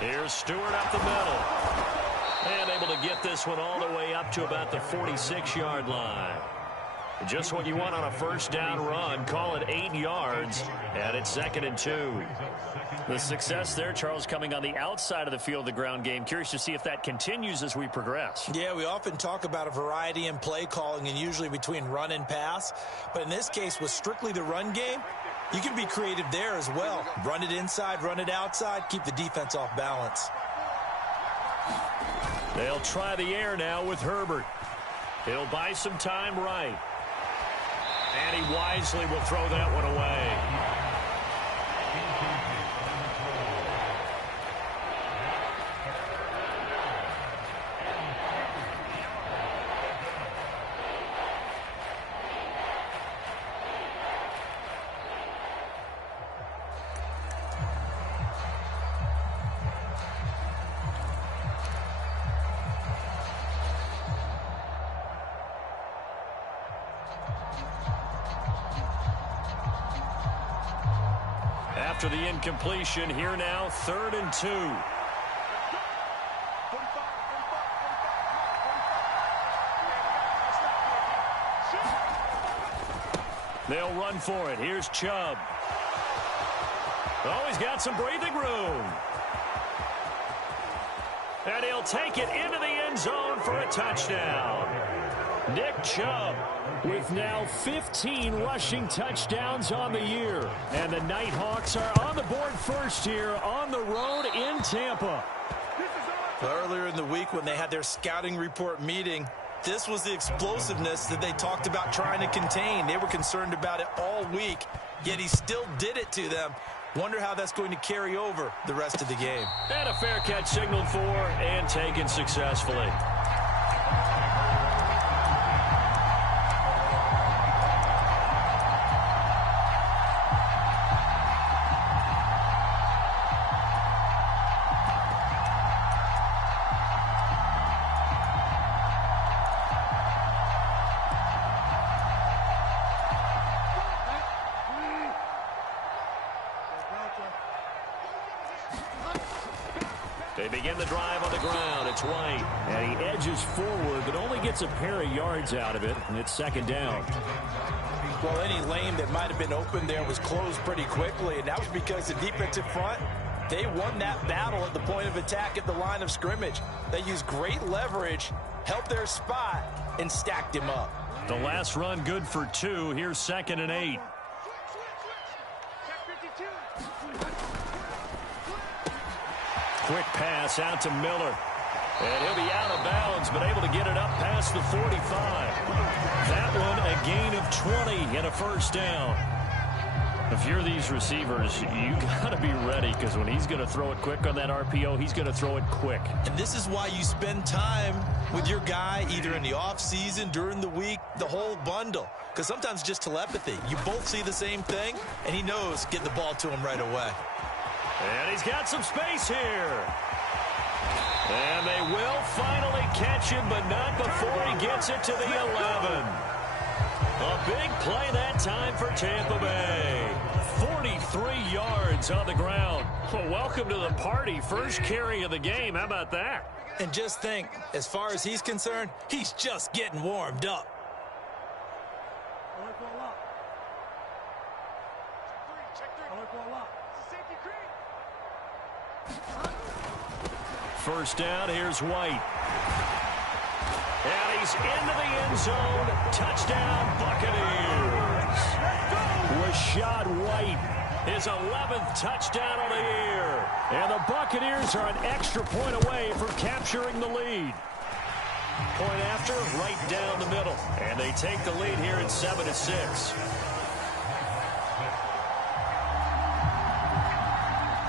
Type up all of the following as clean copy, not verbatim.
Here's Stewart up the middle. And able to get this one all the way up to about the 46-yard line. Just what you want on a first down run. Call it 8 yards, and it's 2nd and 2. The success there, Charles, coming on the outside of the field of the ground game. Curious to see if that continues as we progress. Yeah, we often talk about a variety in play calling and usually between run and pass. But in this case, with strictly the run game, you can be creative there as well. Run it inside, run it outside, keep the defense off balance. They'll try the air now with Herbert. He'll buy some time right. And he wisely will throw that one away. After the incompletion, here now, 3rd and 2. They'll run for it. Here's Chubb. Oh, he's got some breathing room. And he'll take it into the end zone for a touchdown. Nick Chubb with now 15 rushing touchdowns on the year. And the Nighthawks are on the board first here on the road in Tampa. Earlier in the week when they had their scouting report meeting, this was the explosiveness that they talked about trying to contain. They were concerned about it all week, yet he still did it to them. Wonder how that's going to carry over the rest of the game. And a fair catch signaled for and taken successfully. They begin the drive on the ground. It's White. And he edges forward, but only gets a pair of yards out of it, and it's 2nd down. Well, any lane that might have been open there was closed pretty quickly, and that was because the defensive front, they won that battle at the point of attack at the line of scrimmage. They used great leverage, held their spot, and stacked him up. The last run good for 2. Here's 2nd and 8. Quick pass out to Miller. And he'll be out of bounds, but able to get it up past the 45. That one a gain of 20 and a first down. If you're these receivers, you got to be ready, because when he's going to throw it quick on that RPO, he's going to throw it quick. And this is why you spend time with your guy either in the offseason, during the week, the whole bundle. Because sometimes just telepathy. You both see the same thing, and he knows get the ball to him right away. And he's got some space here. And they will finally catch him, but not before he gets it to the 11. A big play that time for Tampa Bay. 43 yards on the ground. Well, welcome to the party. First carry of the game. How about that? And just think, as far as he's concerned, he's just getting warmed up. First down, here's White. And he's into the end zone. Touchdown, Buccaneers. Rashad White, his 11th touchdown of the year. And the Buccaneers are an extra point away from capturing the lead. Point after, right down the middle. And they take the lead here at 7-6.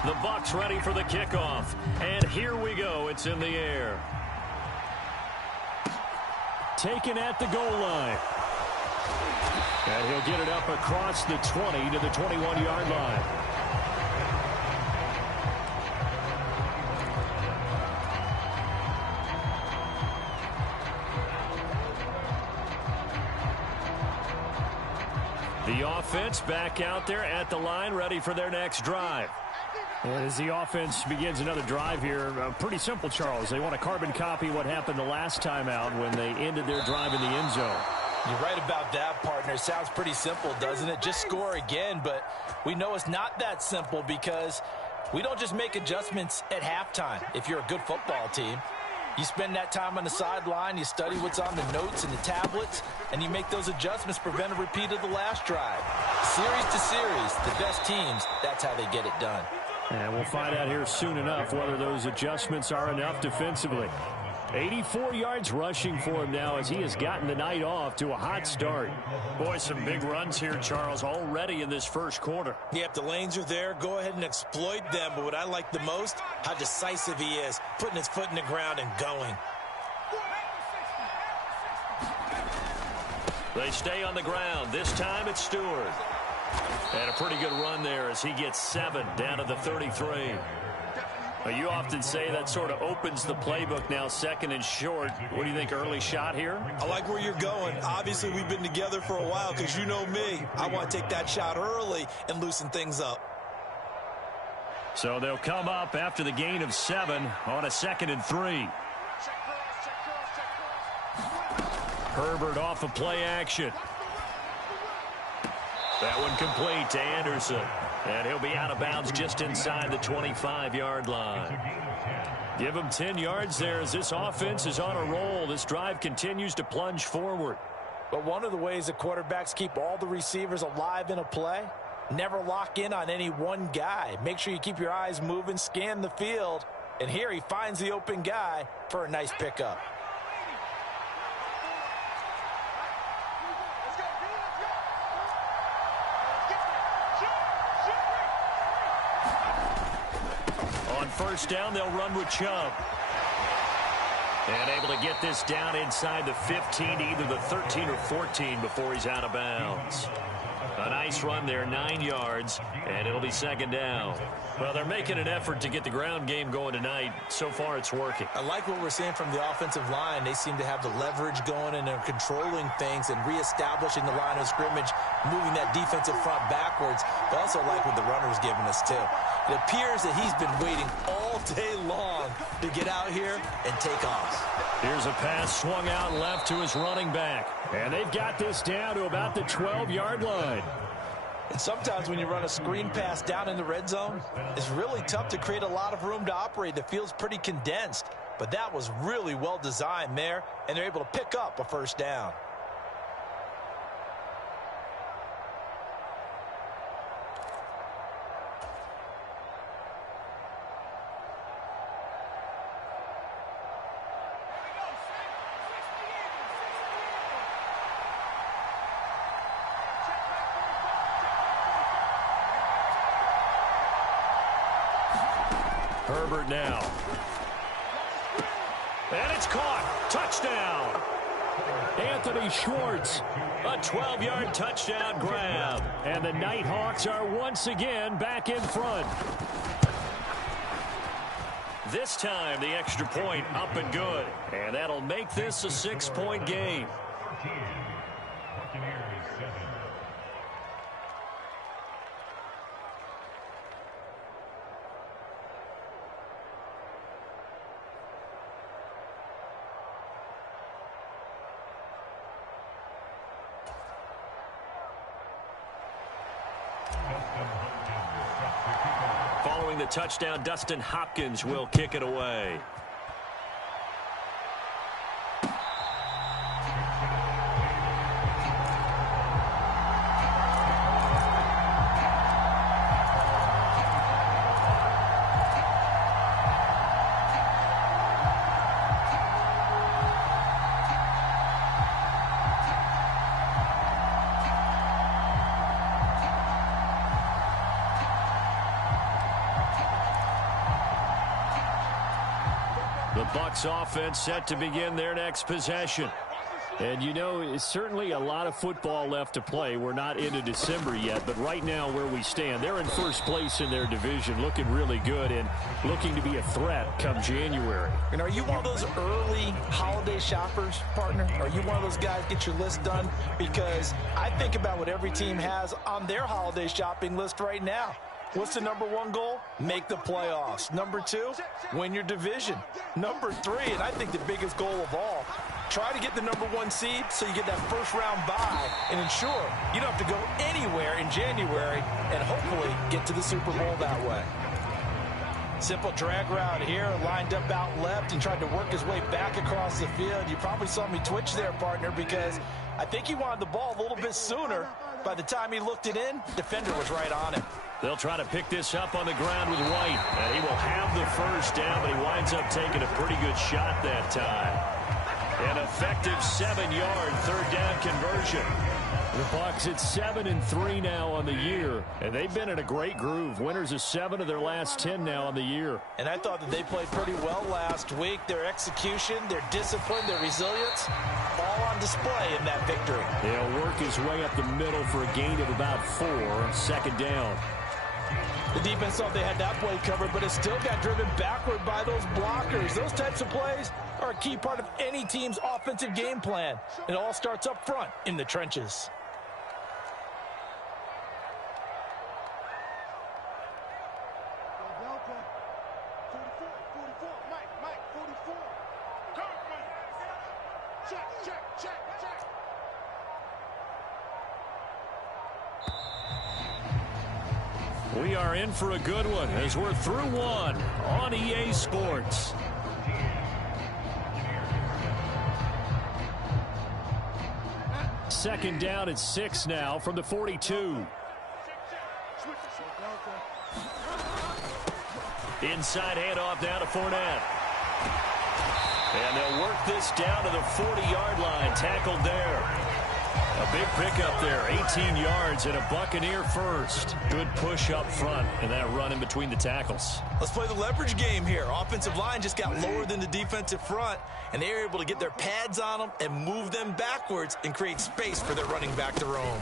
The Bucs ready for the kickoff. And here we go. It's in the air. Taken at the goal line. And he'll get it up across the 20 to the 21-yard line. The offense back out there at the line, ready for their next drive. And as the offense begins another drive here, pretty simple, Charles. They want to carbon copy what happened the last time out when they ended their drive in the end zone. You're right about that, partner. It sounds pretty simple, doesn't it? Just score again, but we know it's not that simple because we don't just make adjustments at halftime if you're a good football team. You spend that time on the sideline, you study what's on the notes and the tablets, and you make those adjustments, prevent a repeat of the last drive. Series to series, the best teams, that's how they get it done. And we'll find out here soon enough whether those adjustments are enough defensively. 84 yards rushing for him now as he has gotten the night off to a hot start. Boy, some big runs here, Charles, already in this first quarter. Yeah, if the lanes are there, go ahead and exploit them. But what I like the most, how decisive he is, putting his foot in the ground and going. They stay on the ground. This time it's Stewart. And a pretty good run there as he gets 7 down to the 33. You often say that sort of opens the playbook now, second and short. What do you think, early shot here? I like where you're going. Obviously, we've been together for a while because you know me. I want to take that shot early and loosen things up. So they'll come up after the gain of 7 on a 2nd and 3. Herbert off of play action. That one complete to Anderson. And he'll be out of bounds just inside the 25-yard line. Give him 10 yards there as this offense is on a roll. This drive continues to plunge forward. But one of the ways that quarterbacks keep all the receivers alive in a play, never lock in on any one guy. Make sure you keep your eyes moving, scan the field. And here he finds the open guy for a nice pickup. First down, they'll run with Chubb. And able to get this down inside the 15 to either the 13 or 14 before he's out of bounds. A nice run there, 9 yards, and it'll be 2nd down. Well, they're making an effort to get the ground game going tonight. So far, it's working. I like what we're seeing from the offensive line. They seem to have the leverage going, and they're controlling things and reestablishing the line of scrimmage, moving that defensive front backwards. But also like what the runner's giving us, too. It appears that he's been waiting all day long to get out here and take off. Here's a pass swung out left to his running back. And they've got this down to about the 12-yard line. And sometimes when you run a screen pass down in the red zone, it's really tough to create a lot of room to operate. The field's pretty condensed. But that was really well designed there, and they're able to pick up a first down. Herbert now. And it's caught. Touchdown. Anthony Schwartz. A 12-yard touchdown grab. And the Nighthawks are once again back in front. This time the extra point up and good. And that'll make this a 6-point game. Following the touchdown, Dustin Hopkins will kick it away. The Bucs offense set to begin their next possession. And you know, it's certainly a lot of football left to play. We're not into December yet, but right now where we stand, they're in first place in their division, looking really good and looking to be a threat come January. And are you one of those early holiday shoppers, partner? Are you one of those guys get your list done? Because I think about what every team has on their holiday shopping list right now. What's the number one goal? Make the playoffs. Number two, win your division. Number three, and I think the biggest goal of all, try to get the number one seed so you get that first round bye and ensure you don't have to go anywhere in January and hopefully get to the Super Bowl that way. Simple drag route here, lined up out left and tried to work his way back across the field. You probably saw me twitch there, partner, because I think he wanted the ball a little bit sooner. By the time he looked it in, defender was right on him. They'll try to pick this up on the ground with White. And he will have the first down, but he winds up taking a pretty good shot that time. An effective 7-yard third down conversion. The Bucs at 7-3 now on the year, and they've been in a great groove. Winners of 7 of their last 10 now on the year. And I thought that they played pretty well last week. Their execution, their discipline, their resilience, all on display in that victory. He'll work his way up the middle for a gain of about 4, second down. The defense thought they had that play covered, but it still got driven backward by those blockers. Those types of plays are a key part of any team's offensive game plan. It all starts up front in the trenches. We are in for a good one as we're through one on EA Sports. Second down at 6 now from the 42. Inside handoff down to Fournette. And they'll work this down to the 40-yard line. Tackled there. A big pickup there, 18 yards and a Buccaneer first. Good push up front and that run in between the tackles. Let's play the leverage game here. Offensive line just got lower than the defensive front, and they were able to get their pads on them and move them backwards and create space for their running back to roam.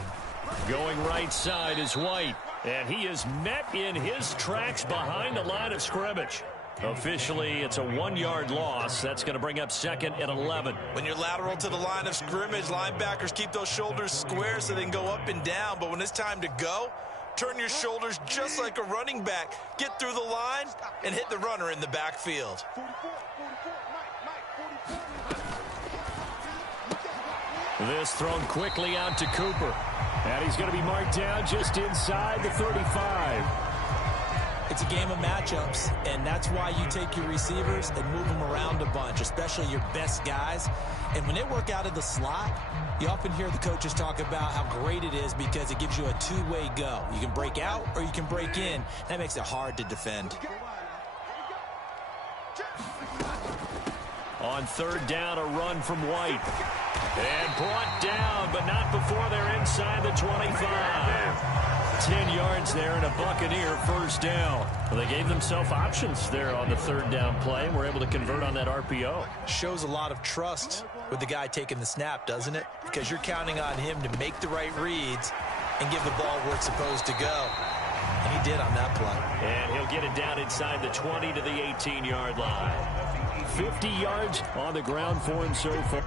Going right side is White, and he is met in his tracks behind the line of scrimmage. Officially, it's a 1-yard loss. That's going to bring up second and 11. When you're lateral to the line of scrimmage, linebackers keep those shoulders square so they can go up and down. But when it's time to go, turn your shoulders just like a running back. Get through the line and hit the runner in the backfield. This thrown quickly out to Cooper. And he's going to be marked down just inside the 35. It's a game of matchups, and that's why you take your receivers and move them around a bunch, especially your best guys. And when they work out of the slot, you often hear the coaches talk about how great it is because it gives you a two-way go. You can break out or you can break in. That makes it hard to defend. On third down, a run from White. And brought down, but not before they're inside the 25. 10 yards there and a Buccaneer first down. Well, they gave themselves options there on the third down play and were able to convert on that RPO. Shows a lot of trust with the guy taking the snap, doesn't it? Because you're counting on him to make the right reads and give the ball where it's supposed to go. And he did on that play. And he'll get it down inside the 20 to the 18-yard line. 50 yards on the ground for him so far.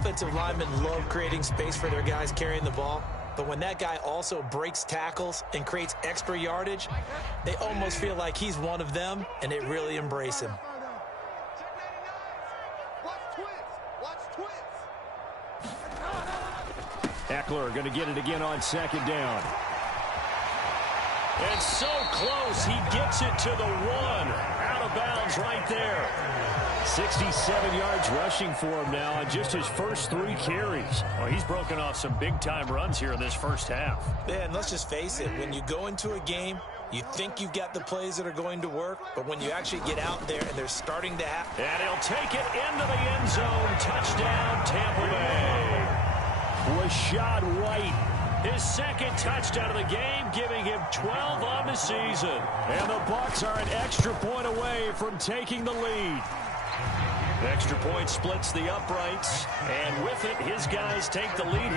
offensive linemen love creating space for their guys carrying the ball. But when that guy also breaks tackles and creates extra yardage, they almost feel like he's one of them, and they really embrace him. Eckler going to get it again on second down. It's so close. He gets it to the 1. Out of bounds right there. 67 yards rushing for him now on just his first 3 carries. Well, he's broken off some big-time runs here in this first half. Yeah, and let's just face it. When you go into a game, you think you've got the plays that are going to work, but when you actually get out there and they're starting to happen. And he'll take it into the end zone. Touchdown, Tampa Bay. Rashad White. His second touchdown of the game, giving him 12 on the season. And the Bucs are an extra point away from taking the lead. Extra point splits the uprights, and with it, his guys take the lead.